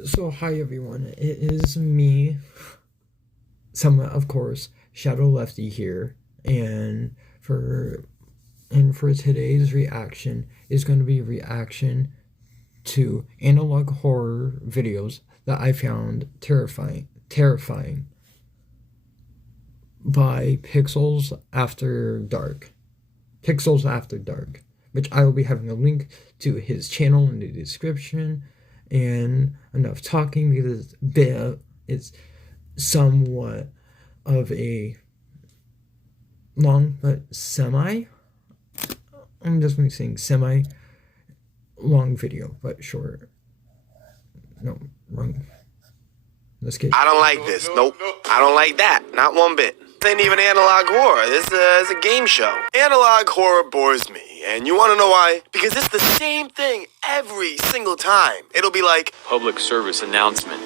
So hi everyone, it is me, of course, Shadow Lefty here, and for today's reaction is going to be a reaction to analog horror videos that I found terrifying by Pixels After Dark. Which I will be having a link to his channel in the description. And enough talking, because it's somewhat of a long but I'm just going to be saying semi long video, but short. No, wrong. Let's get. I don't like this. Nope. I don't like that. Not one bit. This ain't even analog horror. This is a game show. Analog horror bores me. And you want to know why? Because it's the same thing every single time. It'll be like, public service announcement.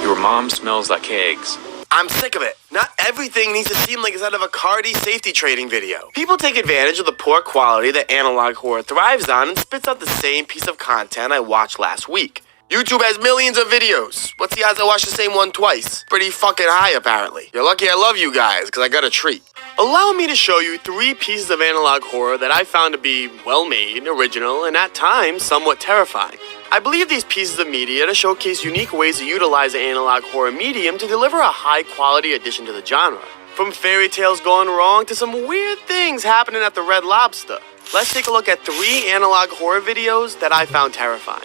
Your mom smells like eggs. I'm sick of it. Not everything needs to seem like it's out of a Cardi safety trading video. People take advantage of the poor quality that analog horror thrives on and spits out the same piece of content I watched last week. YouTube has millions of videos. What's the odds I watch the same one twice? Pretty fucking high, apparently. You're lucky I love you guys, because I got a treat. Allow me to show you 3 pieces of analog horror that I found to be well-made, original, and at times somewhat terrifying. I believe these pieces of media to showcase unique ways to utilize the analog horror medium to deliver a high-quality addition to the genre. From fairy tales gone wrong to some weird things happening at the Red Lobster. Let's take a look at 3 analog horror videos that I found terrifying.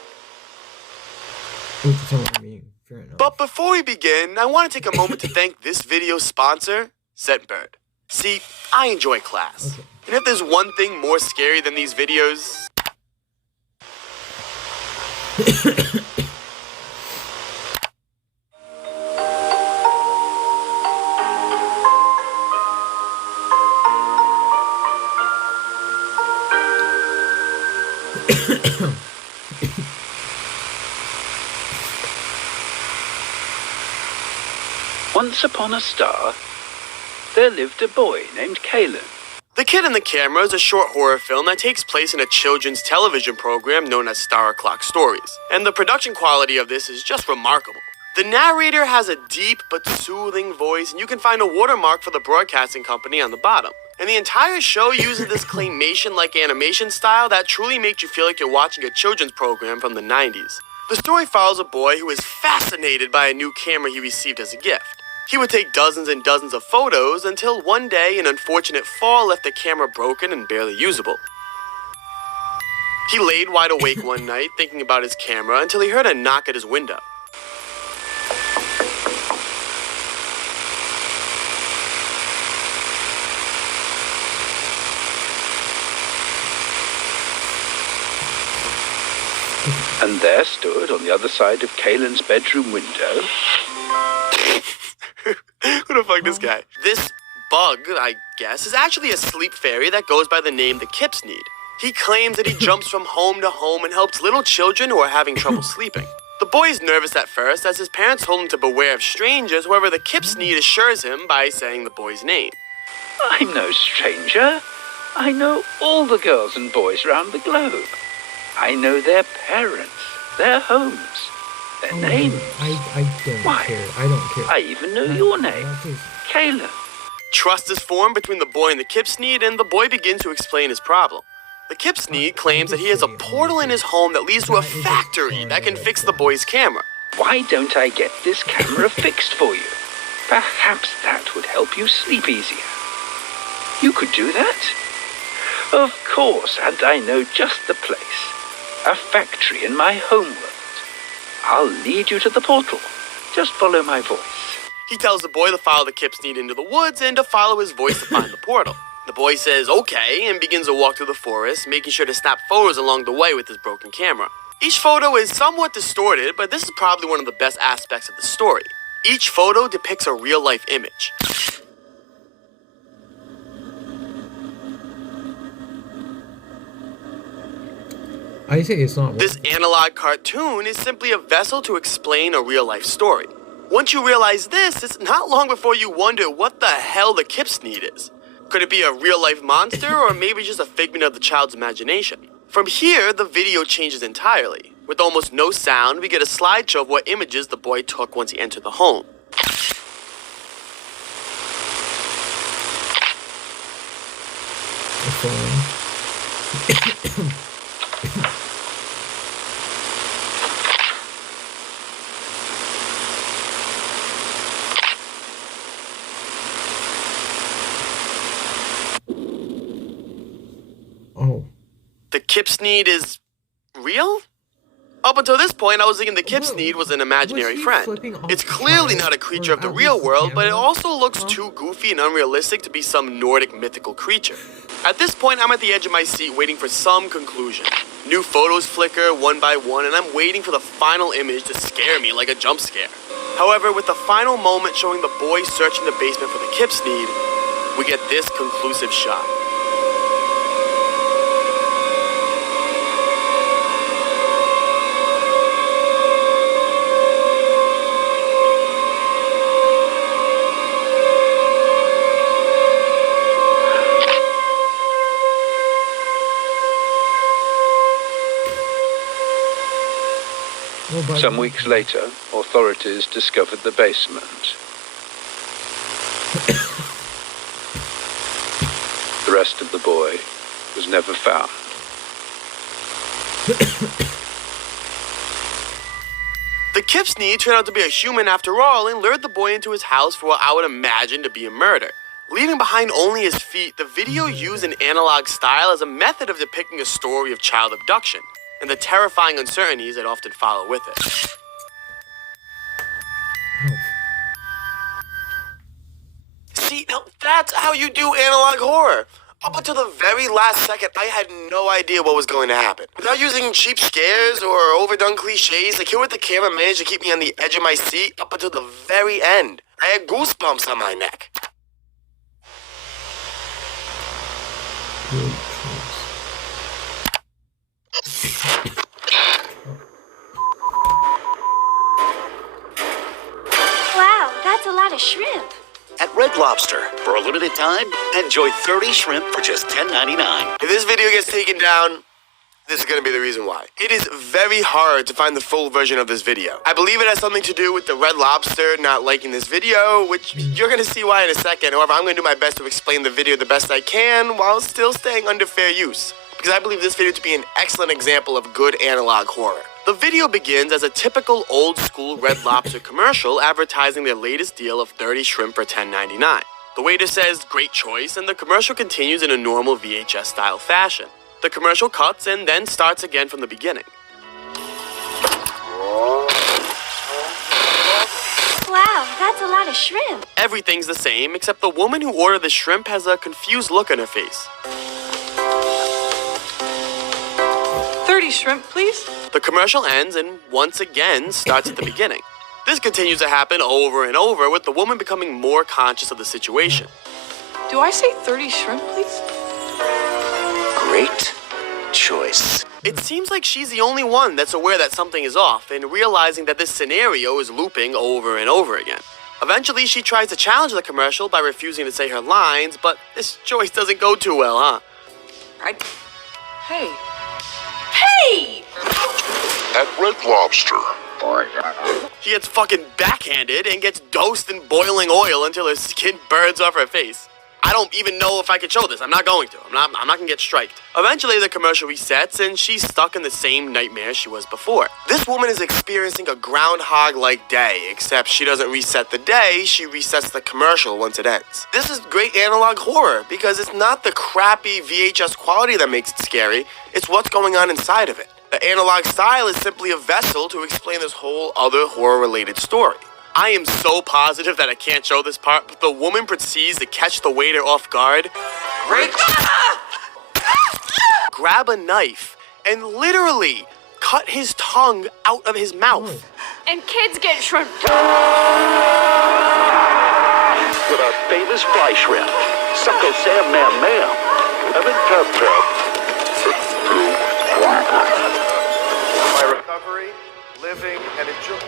But before we begin, I want to take a moment to thank this video's sponsor, Scentbird. See, I enjoy class. Okay. And if there's one thing more scary than these videos... Once upon a star, there lived a boy named Caleb. The Kid in the Camera is a short horror film that takes place in a children's television program known as Star O'Clock Stories, and the production quality of this is just remarkable. The narrator has a deep but soothing voice, and you can find a watermark for the broadcasting company on the bottom. And the entire show uses this claymation-like animation style that truly makes you feel like you're watching a children's program from the 90s. The story follows a boy who is fascinated by a new camera he received as a gift. He would take dozens and dozens of photos until one day an unfortunate fall left the camera broken and barely usable. He laid wide awake one night thinking about his camera until he heard a knock at his window. And there stood, on the other side of Caelan's bedroom window... Who the fuck this guy? This bug, I guess, is actually a sleep fairy that goes by the name the Kipsneed. He claims that he jumps from home to home and helps little children who are having trouble sleeping. The boy is nervous at first as his parents told him to beware of strangers, however the Kipsneed assures him by saying the boy's name. I'm no stranger. I know all the girls and boys around the globe. I know their parents, their homes, their names. I don't care. I don't care. I even know your name, Caleb. Trust is formed between the boy and the Kipsneed, and the boy begins to explain his problem. The Kipsneed claims that he has a portal in his home that leads to a factory that can fix the boy's camera. Why don't I get this camera fixed for you? Perhaps that would help you sleep easier. You could do that? Of course, and I know just the place. A factory in my homeworld. I'll lead you to the portal. Just follow my voice. He tells the boy to follow the Kipsneed into the woods and to follow his voice to find the portal. The boy says okay and begins to walk through the forest, making sure to snap photos along the way with his broken camera. Each photo is somewhat distorted, but this is probably one of the best aspects of the story. Each photo depicts a real-life image. I say it's not. This analog cartoon is simply a vessel to explain a real-life story. Once you realize this, it's not long before you wonder what the hell the Kipsneed is. Could it be a real-life monster, or maybe just a figment of the child's imagination? From here, the video changes entirely. With almost no sound, we get a slideshow of what images the boy took once he entered the home. The phone. Oh. The Kipsneed is real? Up until this point, I was thinking the Kipsneed was an imaginary Was he friend. flipping off It's the clearly camera? not a creature of the Or at real least the world, but it camera? also looks Huh? too goofy and unrealistic to be some Nordic mythical creature. At this point, I'm at the edge of my seat waiting for some conclusion. New photos flicker one by one, and I'm waiting for the final image to scare me like a jump scare. However, with the final moment showing the boy searching the basement for the Kipsneed, we get this conclusive shot. Well, by Some the- weeks later, authorities discovered the basement. The rest of the boy was never found. The Kipsneed turned out to be a human after all and lured the boy into his house for what I would imagine to be a murder. Leaving behind only his feet, the video used an analog style as a method of depicting a story of child abduction and the terrifying uncertainties that often follow with it. See, now that's how you do analog horror. Up until the very last second, I had no idea what was going to happen. Without using cheap scares or overdone cliches, like here with the camera managed to keep me on the edge of my seat up until the very end. I had goosebumps on my neck. Great choice. Wow, that's a lot of shrimp. At Red Lobster, for a limited time, enjoy 30 shrimp for just $10.99. If this video gets taken down, this is going to be the reason why. It is very hard to find the full version of this video. I believe it has something to do with the Red Lobster not liking this video, which you're going to see why in a second. However, I'm going to do my best to explain the video the best I can while still staying under fair use, because I believe this video to be an excellent example of good analog horror. The video begins as a typical old-school Red Lobster commercial advertising their latest deal of 30 shrimp for $10.99. The waiter says, "Great choice," and the commercial continues in a normal VHS-style fashion. The commercial cuts and then starts again from the beginning. Wow, that's a lot of shrimp. Everything's the same, except the woman who ordered the shrimp has a confused look on her face. 30 shrimp, please. The commercial ends and once again starts at the beginning. This continues to happen over and over, with the woman becoming more conscious of the situation. Do I say 30 shrimp, please? Great choice. It seems like she's the only one that's aware that something is off and realizing that this scenario is looping over and over again. Eventually, she tries to challenge the commercial by refusing to say her lines, but this choice doesn't go too well, huh? Hey. Hey! At Red Lobster. She gets fucking backhanded and gets doused in boiling oil until her skin burns off her face. I don't even know if I could show this. I'm not going to. I'm not gonna get striked. Eventually, the commercial resets and she's stuck in the same nightmare she was before. This woman is experiencing a groundhog-like day, except she doesn't reset the day, she resets the commercial once it ends. This is great analog horror because it's not the crappy VHS quality that makes it scary, it's what's going on inside of it. The analog style is simply a vessel to explain this whole other horror-related story. I am so positive that I can't show this part, but the woman proceeds to catch the waiter off guard, grab a knife, and literally cut his tongue out of his mouth. And kids get shrimp. With our famous fly shrimp. Sucko Sam Mam Mam. Lemon Tub Tub. My recovery, living, and enjoying.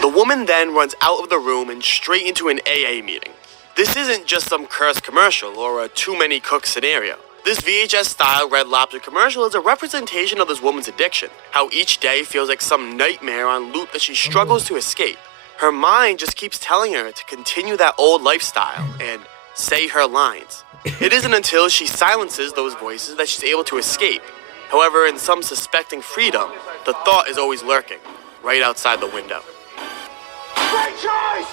The woman then runs out of the room and straight into an AA meeting. This isn't just some cursed commercial or a too many cooks scenario. This VHS-style Red Lobster commercial is a representation of this woman's addiction, how each day feels like some nightmare on loop that she struggles to escape. Her mind just keeps telling her to continue that old lifestyle and say her lines. It isn't until she silences those voices that she's able to escape. However, in some suspecting freedom, the thought is always lurking, right outside the window. Great choice!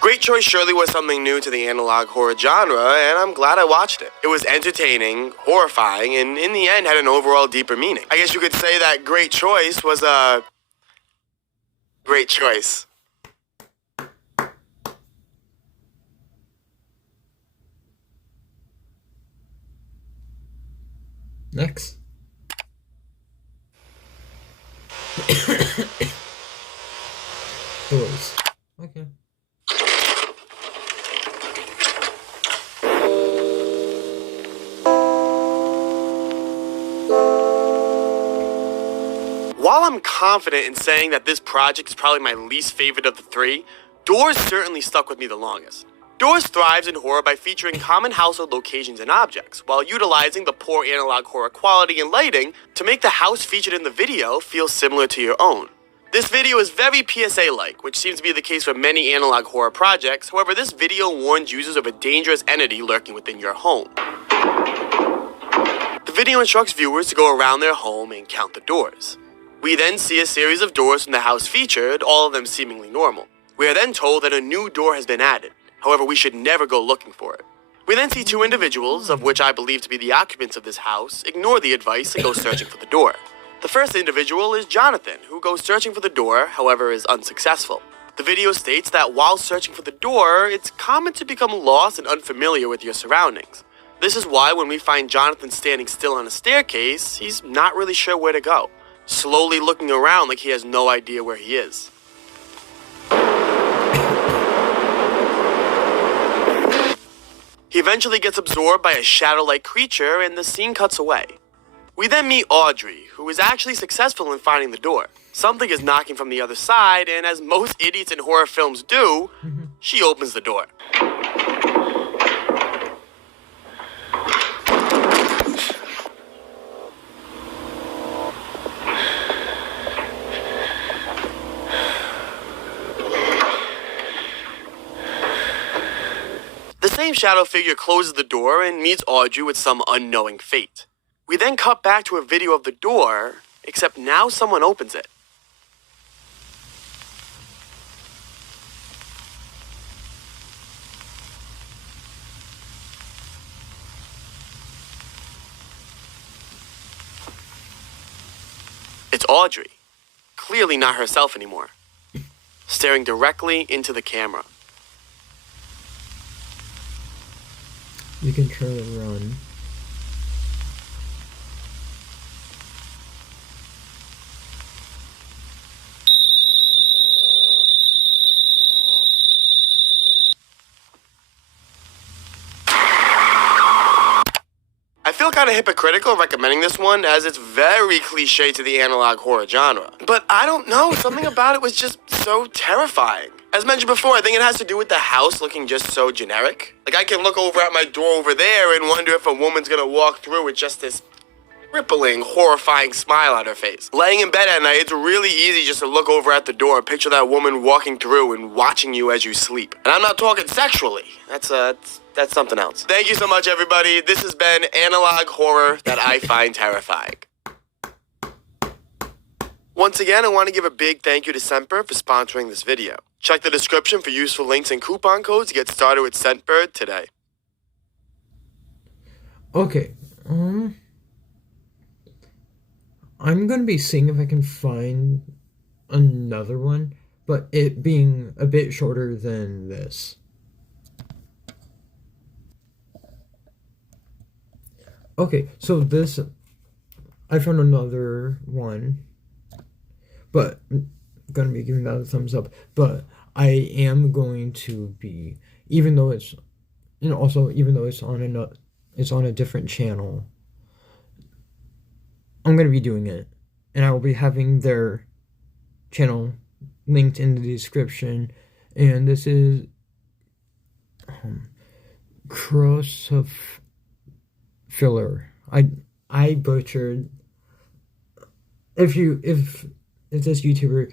Great Choice surely was something new to the analog horror genre, and I'm glad I watched it. It was entertaining, horrifying, and in the end had an overall deeper meaning. I guess you could say that Great Choice was a great choice. Next. Doors. Okay. While I'm confident in saying that this project is probably my least favorite of the three, Doors certainly stuck with me the longest. Doors thrives in horror by featuring common household locations and objects, while utilizing the poor analog horror quality and lighting to make the house featured in the video feel similar to your own. This video is very PSA-like, which seems to be the case for many analog horror projects. However, this video warns users of a dangerous entity lurking within your home. The video instructs viewers to go around their home and count the doors. We then see a series of doors from the house featured, all of them seemingly normal. We are then told that a new door has been added. However, we should never go looking for it. We then see two individuals, of which I believe to be the occupants of this house, ignore the advice and go searching for the door. The first individual is Jonathan, who goes searching for the door, however is unsuccessful. The video states that while searching for the door, it's common to become lost and unfamiliar with your surroundings. This is why when we find Jonathan standing still on a staircase, he's not really sure where to go, slowly looking around like he has no idea where he is. He eventually gets absorbed by a shadow-like creature and the scene cuts away. We then meet Audrey, who is actually successful in finding the door. Something is knocking from the other side, and as most idiots in horror films do, she opens the door. The same shadow figure closes the door and meets Audrey with some unknowing fate. We then cut back to a video of the door, except now someone opens it. It's Audrey, clearly not herself anymore, staring directly into the camera. You can turn and run. I feel kind of hypocritical recommending this one, as it's very cliche to the analog horror genre. But I don't know, something about it was just so terrifying. As mentioned before, I think it has to do with the house looking just so generic. Like, I can look over at my door over there and wonder if a woman's gonna walk through with just this rippling, horrifying smile on her face. Laying in bed at night, it's really easy just to look over at the door, picture that woman walking through and watching you as you sleep. And I'm not talking sexually. That's something else. Thank you so much, everybody. This has been analog horror that I find terrifying. Once again, I want to give a big thank you to Scentbird for sponsoring this video. Check the description for useful links and coupon codes to get started with Scentbird today. Okay, I'm gonna be seeing if I can find another one, but it being a bit shorter than this. Okay, so this, I found another one, but I'm gonna be giving that a thumbs up, but I am going to be, even though it's, and also even though it's on a different channel, I'm going to be doing it, and I will be having their channel linked in the description, and this is Chrocilfer. filler. I butchered. If this YouTuber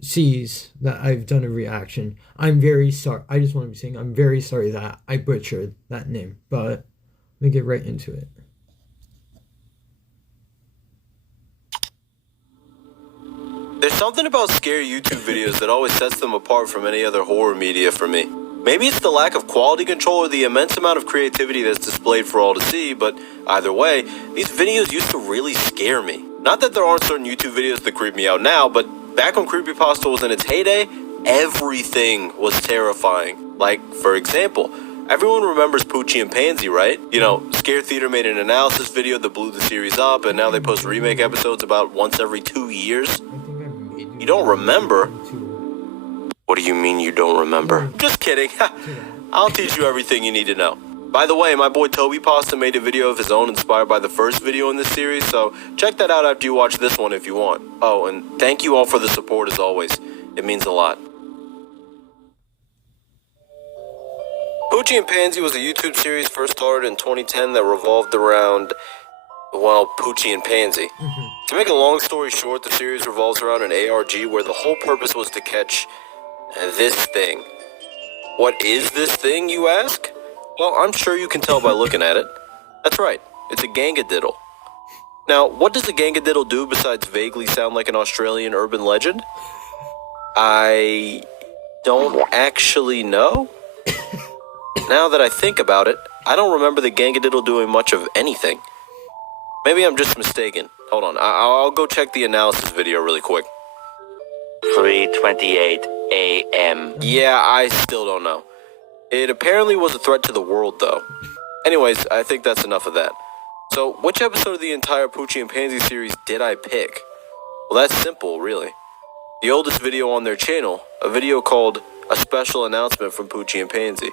sees that I've done a reaction, I'm very sorry. I just want to be saying I'm very sorry that I butchered that name. But let me get right into it. There's something about scary YouTube videos that always sets them apart from any other horror media for me. Maybe it's the lack of quality control or the immense amount of creativity that's displayed for all to see, but either way, these videos used to really scare me. Not that there aren't certain YouTube videos that creep me out now, but back when creepypasta was in its heyday, everything was terrifying. Like, for example, everyone remembers Poochie and Pansy, right? You know, Scare Theater made an analysis video that blew the series up, and now they post remake episodes about once every 2 years. You don't remember? What do you mean you don't remember? Just kidding. I'll teach you everything you need to know. By the way, my boy Toby Pasta made a video of his own inspired by the first video in this series, so check that out after you watch this one if you want. Oh, and thank you all for the support as always. It means a lot. Poochie and Pansy was a YouTube series first started in 2010 that revolved around, well, Poochie and Pansy. To make a long story short, the series revolves around an ARG where the whole purpose was to catch this thing. What is this thing, you ask? Well, I'm sure you can tell by looking at it. That's right, it's a gangadiddle. Now, what does a gangadiddle do besides vaguely sound like an Australian urban legend? I don't actually know. Now that I think about it, I don't remember the gangadiddle doing much of anything. Maybe I'm just mistaken. Hold on, I'll go check the analysis video really quick. 3:28 a.m. Yeah, I still don't know. It apparently was a threat to the world, though. Anyways, I think that's enough of that. So, which episode of the entire Poochie and Pansy series did I pick? Well, that's simple, really. The oldest video on their channel, a video called A Special Announcement from Poochie and Pansy.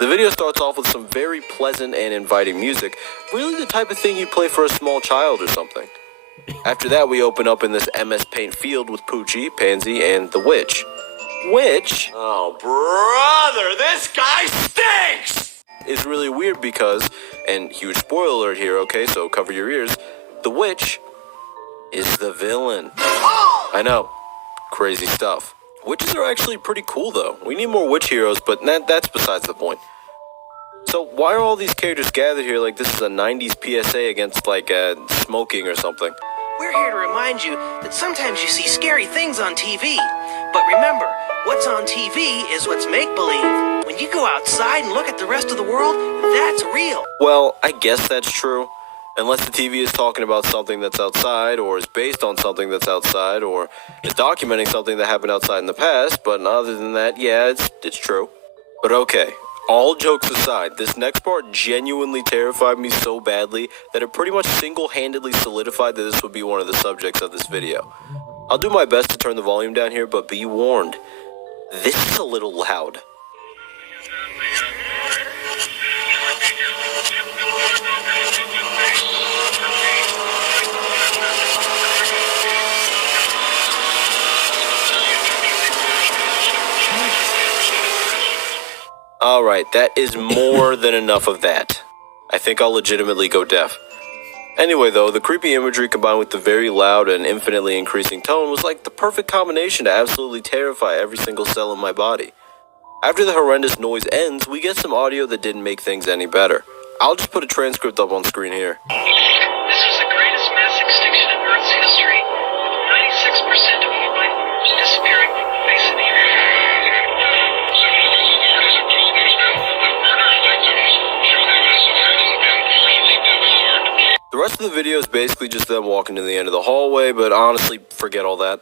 The video starts off with some very pleasant and inviting music, really the type of thing you'd play for a small child or something. After that, we open up in this MS Paint field with Poochie, Pansy, and the witch. Which, Oh, brother, this guy stinks! is really weird because, and huge spoiler alert here, okay, so cover your ears, the witch is the villain. I know, crazy stuff. Witches are actually pretty cool though. We need more witch heroes, but that's besides the point. So why are all these characters gathered here like this is a 90s PSA against like smoking or something? We're here to remind you that sometimes you see scary things on TV. But remember, what's on TV is what's make-believe. When you go outside and look at the rest of the world, that's real. Well, I guess that's true. Unless the TV is talking about something that's outside, or is based on something that's outside, or is documenting something that happened outside in the past, but other than that, yeah, it's true. But okay, all jokes aside, this next part genuinely terrified me so badly that it pretty much single-handedly solidified that this would be one of the subjects of this video. I'll do my best to turn the volume down here, but be warned, this is a little loud. Alright, that is more than enough of that. I think I'll legitimately go deaf. Anyway though, the creepy imagery combined with the very loud and infinitely increasing tone was like the perfect combination to absolutely terrify every single cell in my body. After the horrendous noise ends, we get some audio that didn't make things any better. I'll just put a transcript up on screen here. This was the greatest mass extinction in Earth's history, with 96% of human life disappearing from the face of the earth. The rest of the video is basically just them walking to the end of the hallway, but honestly, forget all that.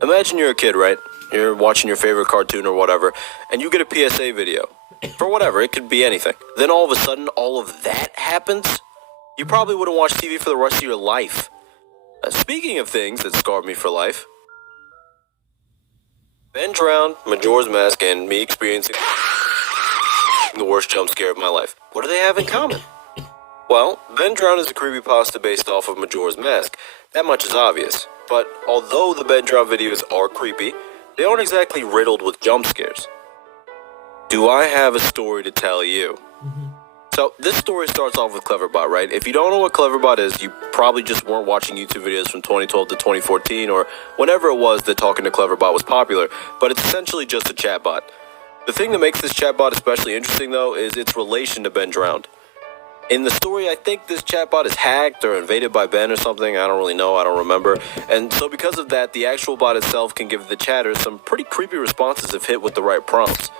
Imagine you're a kid, right? You're watching your favorite cartoon or whatever, and you get a PSA video. For whatever, it could be anything. Then all of a sudden, all of that happens? You probably wouldn't watch TV for the rest of your life. Speaking of things that scarred me for life, Ben drowned, Majora's Mask, and me experiencing the worst jump scare of my life. What do they have in common? Well, Ben Drowned is a creepypasta based off of Majora's Mask. That much is obvious. But although the Ben Drowned videos are creepy, they aren't exactly riddled with jump scares. Do I have a story to tell you? So this story starts off with Cleverbot, right? If you don't know what Cleverbot is, you probably just weren't watching YouTube videos from 2012 to 2014 or whenever it was that talking to Cleverbot was popular, but it's essentially just a chatbot. The thing that makes this chatbot especially interesting, though, is its relation to Ben Drowned. In the story, I think this chatbot is hacked or invaded by Ben or something. I don't really know. I don't remember. And so because of that, the actual bot itself can give the chatter some pretty creepy responses if hit with the right prompts.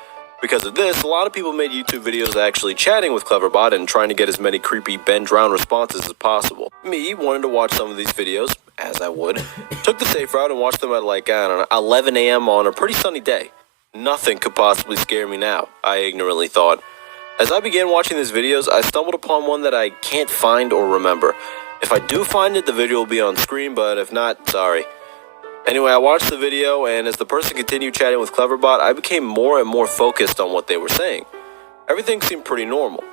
Because of this, a lot of people made YouTube videos actually chatting with Cleverbot and trying to get as many creepy Ben Drowned responses as possible. Me, wanted to watch some of these videos, as I would, took the safe route and watched them at 11 a.m. on a pretty sunny day. Nothing could possibly scare me now, I ignorantly thought. As I began watching these videos, I stumbled upon one that I can't find or remember. If I do find it, the video will be on screen, but if not, sorry. Anyway, I watched the video, and as the person continued chatting with Cleverbot, I became more and more focused on what they were saying. Everything seemed pretty normal.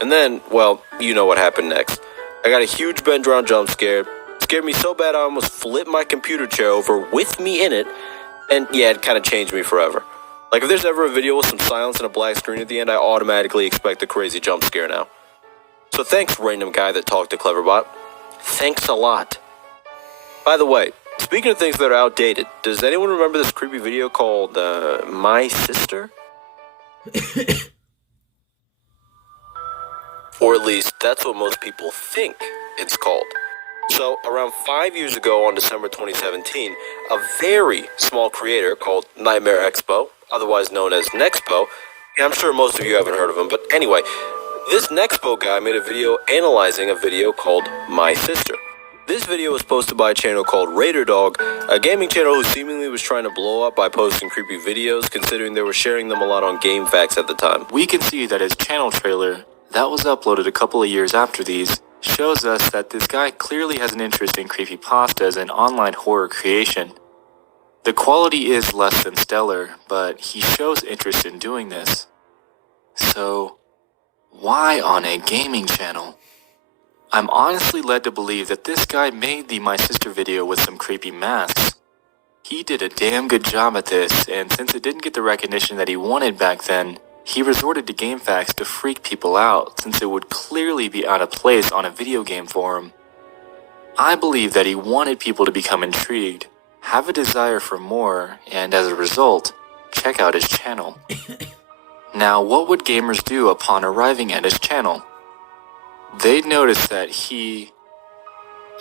And then, well, you know what happened next. I got a huge Ben Drowned jump scare. It scared me so bad I almost flipped my computer chair over with me in it, and yeah, it kind of changed me forever. Like, if there's ever a video with some silence and a black screen at the end, I automatically expect a crazy jump scare now. So thanks, random guy that talked to Cleverbot. Thanks a lot. By the way, speaking of things that are outdated, does anyone remember this creepy video called, My Sister? Or at least, that's what most people think it's called. So, around 5 years ago on December 2017, a very small creator called Nightmare Expo, otherwise known as Nexpo, and I'm sure most of you haven't heard of him, but anyway, this Nexpo guy made a video analyzing a video called My Sister. This video was posted by a channel called Raider Dog, a gaming channel who seemingly was trying to blow up by posting creepy videos, considering they were sharing them a lot on GameFAQs at the time. We can see that his channel trailer, that was uploaded a couple of years after these, shows us that this guy clearly has an interest in creepypastas and online horror creation. The quality is less than stellar, but he shows interest in doing this. So, why on a gaming channel? I'm honestly led to believe that this guy made the My Sister video with some creepy masks. He did a damn good job at this, and since it didn't get the recognition that he wanted back then, he resorted to GameFAQs to freak people out, since it would clearly be out of place on a video game forum. I believe that he wanted people to become intrigued, have a desire for more, and as a result, check out his channel. Now, what would gamers do upon arriving at his channel? They'd notice that he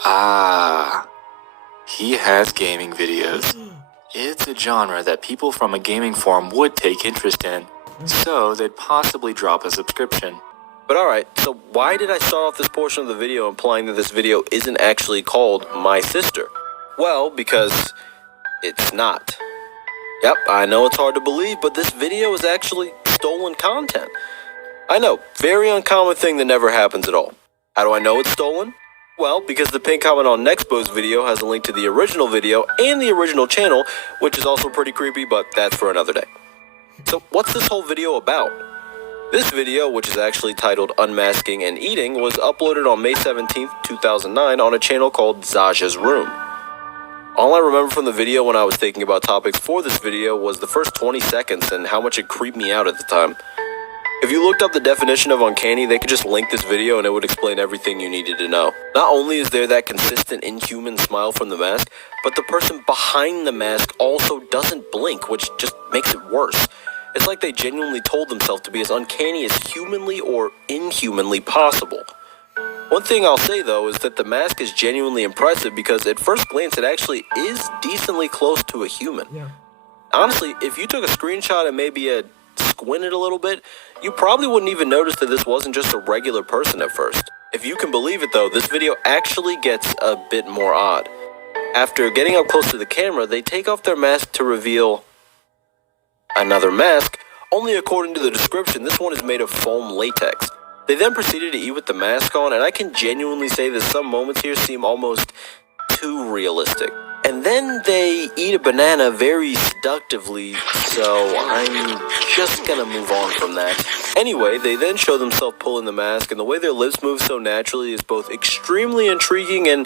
has gaming videos. It's a genre that people from a gaming forum would take interest in, so they'd possibly drop a subscription. But alright, so why did I start off this portion of the video implying that this video isn't actually called My Sister? Well, because it's not. Yep, I know it's hard to believe, but this video is actually stolen content. I know, very uncommon thing that never happens at all. How do I know it's stolen? Well, because the pinned comment on Nexpo's video has a link to the original video and the original channel, which is also pretty creepy, but that's for another day. So what's this whole video about? This video, which is actually titled Unmasking and Eating, was uploaded on May 17th, 2009 on a channel called Zaja's Room. All I remember from the video when I was thinking about topics for this video was the first 20 seconds and how much it creeped me out at the time. If you looked up the definition of uncanny, they could just link this video and it would explain everything you needed to know. Not only is there that consistent inhuman smile from the mask, but the person behind the mask also doesn't blink, which just makes it worse. It's like they genuinely told themselves to be as uncanny as humanly or inhumanly possible. One thing I'll say though is that the mask is genuinely impressive because at first glance it actually is decently close to a human. Yeah. Honestly, if you took a screenshot and maybe squinted a little bit, you probably wouldn't even notice that this wasn't just a regular person at first. If you can believe it though, this video actually gets a bit more odd. After getting up close to the camera, they take off their mask to reveal another mask, only according to the description, this one is made of foam latex. They then proceeded to eat with the mask on, and I can genuinely say that some moments here seem almost too realistic. And then they eat a banana very seductively, so I'm just gonna move on from that. Anyway, they then show themselves pulling the mask, and the way their lips move so naturally is both extremely intriguing and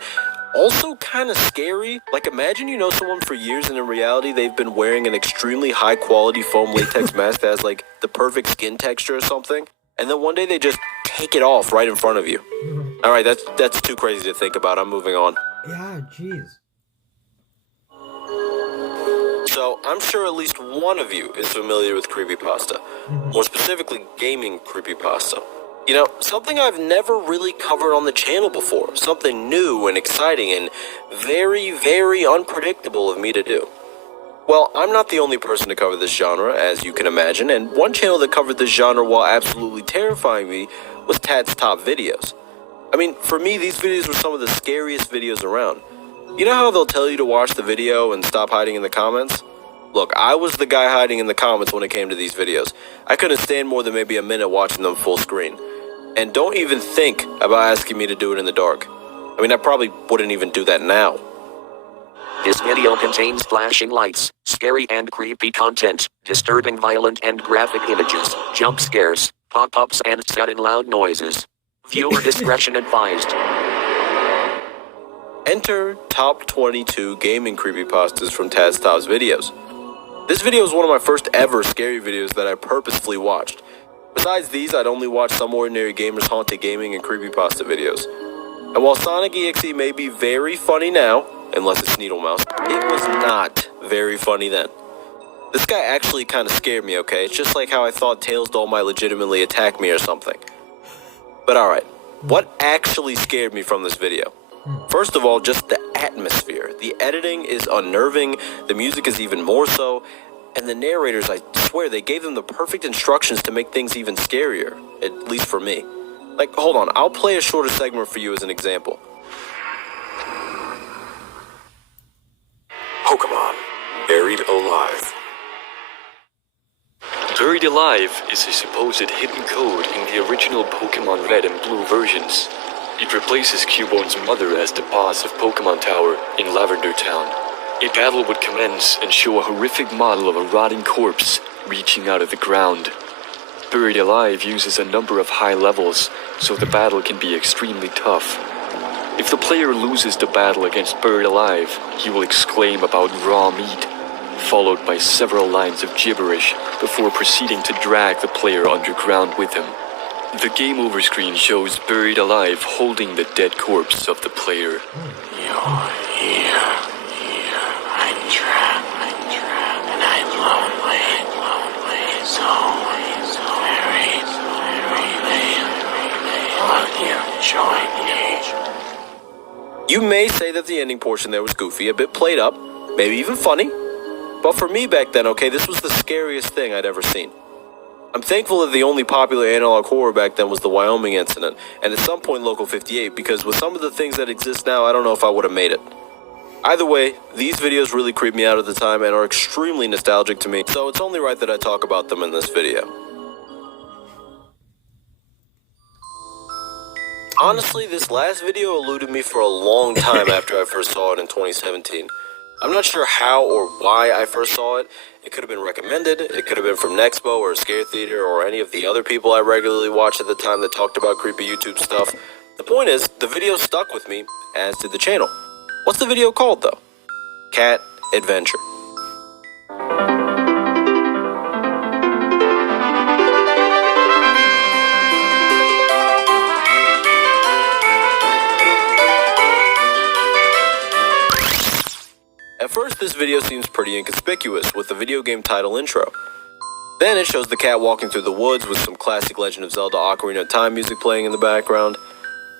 also kind of scary. Like, imagine you know someone for years and in reality they've been wearing an extremely high quality foam latex mask that has like the perfect skin texture or something, and then one day they just take it off right in front of you. All right, that's too crazy to think about. I'm moving on. Yeah, jeez. So, I'm sure at least one of you is familiar with creepypasta. More specifically, gaming creepypasta. You know, something I've never really covered on the channel before. Something new and exciting and very, very unpredictable of me to do. Well, I'm not the only person to cover this genre, as you can imagine, and one channel that covered this genre while absolutely terrifying me was Tad's Top Videos. I mean, for me, these videos were some of the scariest videos around. You know how they'll tell you to watch the video and stop hiding in the comments? Look, I was the guy hiding in the comments when it came to these videos. I couldn't stand more than maybe a minute watching them full screen. And don't even think about asking me to do it in the dark. I mean, I probably wouldn't even do that now. This video contains flashing lights, scary and creepy content, disturbing violent and graphic images, jump scares, pop-ups and sudden loud noises. Viewer discretion advised. Enter Top 22 Gaming Creepypastas from Tad's Top Videos. This video is one of my first ever scary videos that I purposefully watched. Besides these, I'd only watch some ordinary gamers' haunted gaming and creepypasta videos. And while Sonic EXE may be very funny now, unless it's Needle Mouse, it was not very funny then. This guy actually kind of scared me, okay? It's just like how I thought Tails Doll might legitimately attack me or something. But alright, what actually scared me from this video? First of all, just the atmosphere. The editing is unnerving, the music is even more so, and the narrators, I swear, they gave them the perfect instructions to make things even scarier, at least for me. Like, hold on, I'll play a shorter segment for you as an example. Pokemon, Buried Alive. Buried Alive is a supposed hidden code in the original Pokemon Red and Blue versions. It replaces Cubone's mother as the boss of Pokemon Tower in Lavender Town. A battle would commence and show a horrific model of a rotting corpse reaching out of the ground. Buried Alive uses a number of high levels, so the battle can be extremely tough. If the player loses the battle against Buried Alive, he will exclaim about raw meat, followed by several lines of gibberish before proceeding to drag the player underground with him. The game over screen shows Buried Alive holding the dead corpse of the player. You're here, I'm trapped, and I'm lonely, so very will you join me? You may say that the ending portion there was goofy, a bit played up, maybe even funny. But for me back then, okay, this was the scariest thing I'd ever seen. I'm thankful that the only popular analog horror back then was the Wyoming incident, and at some point Local 58, because with some of the things that exist now, I don't know if I would have made it. Either way, these videos really creeped me out at the time and are extremely nostalgic to me, so it's only right that I talk about them in this video. Honestly, this last video eluded me for a long time after I first saw it in 2017. I'm not sure how or why I first saw it. It could have been recommended, it could have been from Nexpo or Scare Theater or any of the other people I regularly watched at the time that talked about creepy YouTube stuff. The point is, the video stuck with me, as did the channel. What's the video called though? Cat Adventure. At first, this video seems pretty inconspicuous with the video game title intro. Then it shows the cat walking through the woods with some classic Legend of Zelda Ocarina of Time music playing in the background.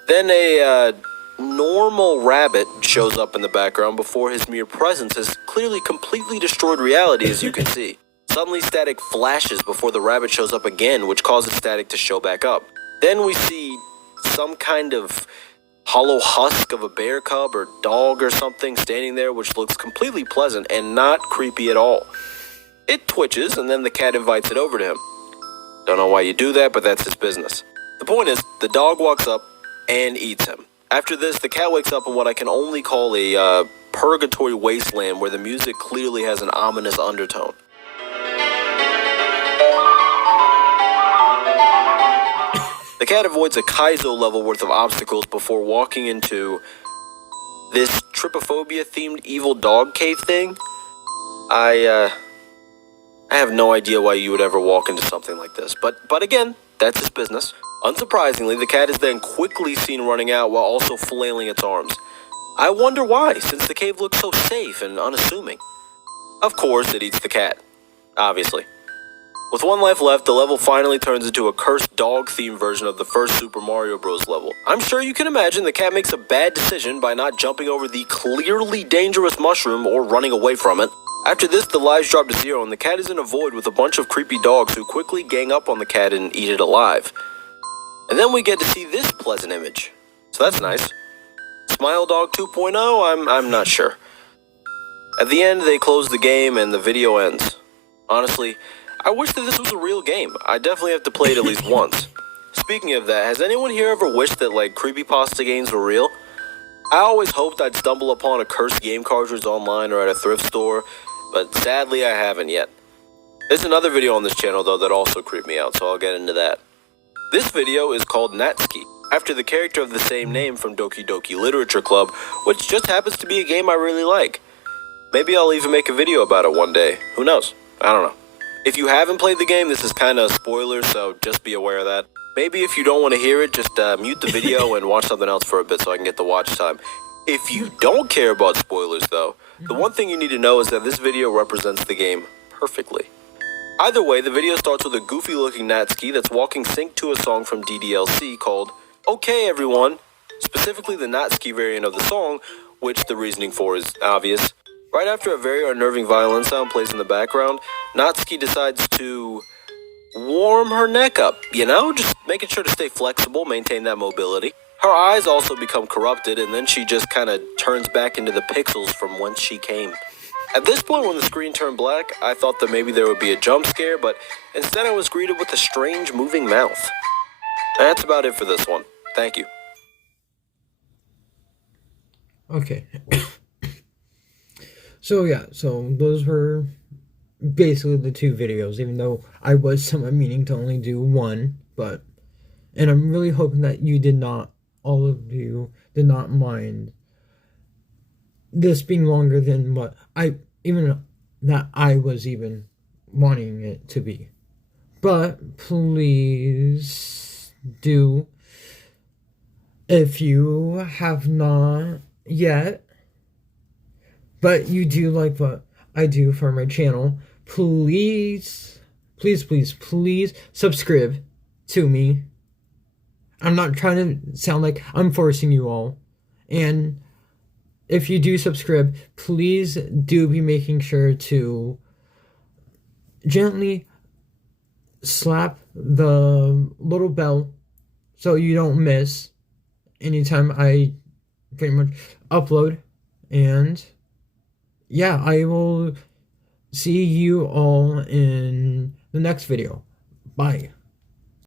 Then a normal rabbit shows up in the background before his mere presence has clearly completely destroyed reality, as you can see. Suddenly static flashes before the rabbit shows up again, which causes static to show back up. Then we see some kind of hollow husk of a bear cub or dog or something standing there, which looks completely pleasant and not creepy at all. It twitches, and then the cat invites it over to him. Don't know why you do that, but that's his business. The point is, the dog walks up and eats him. After this, the cat wakes up in what I can only call a purgatory wasteland where the music clearly has an ominous undertone. The cat avoids a Kaizo level worth of obstacles before walking into this trypophobia-themed evil dog cave thing. I have no idea why you would ever walk into something like this, but again, that's his business. Unsurprisingly, the cat is then quickly seen running out while also flailing its arms. I wonder why, since the cave looks so safe and unassuming. Of course, it eats the cat. Obviously. With one life left, the level finally turns into a cursed dog-themed version of the first Super Mario Bros. Level. I'm sure you can imagine the cat makes a bad decision by not jumping over the clearly dangerous mushroom or running away from it. After this, the lives drop to 0 and the cat is in a void with a bunch of creepy dogs who quickly gang up on the cat and eat it alive. And then we get to see this pleasant image. So that's nice. Smile Dog 2.0? I'm not sure. At the end, they close the game and the video ends. Honestly, I wish that this was a real game. I definitely have to play it at least once. Speaking of that, has anyone here ever wished that, like, creepypasta games were real? I always hoped I'd stumble upon a cursed game cartridge online or at a thrift store, but sadly I haven't yet. There's another video on this channel, though, that also creeped me out, so I'll get into that. This video is called Natsuki, after the character of the same name from Doki Doki Literature Club, which just happens to be a game I really like. Maybe I'll even make a video about it one day. Who knows? I don't know. If you haven't played the game, this is kind of a spoiler, so just be aware of that. Maybe if you don't want to hear it, just mute the video and watch something else for a bit so I can get the watch time. If you don't care about spoilers, though, the one thing you need to know is that this video represents the game perfectly. Either way, the video starts with a goofy-looking Natsuki that's walking sync to a song from DDLC called Okay Everyone, specifically the Natsuki variant of the song, which the reasoning for is obvious. Right after a very unnerving violin sound plays in the background, Natsuki decides to warm her neck up, you know, just making sure to stay flexible, maintain that mobility. Her eyes also become corrupted, and then she just kind of turns back into the pixels from whence she came. At this point, when the screen turned black, I thought that maybe there would be a jump scare, but instead I was greeted with a strange moving mouth. That's about it for this one. Thank you. Okay. So yeah, so those were basically the two videos, even though I was somewhat meaning to only do one, and I'm really hoping that all of you did not mind this being longer than what I was even wanting it to be. But please do, if you have not yet, but you do like what I do for my channel, please subscribe to me. I'm not trying to sound like I'm forcing you all. And if you do subscribe, please do be making sure to gently slap the little bell so you don't miss anytime I pretty much upload. And yeah, I will see you all in the next video. Bye.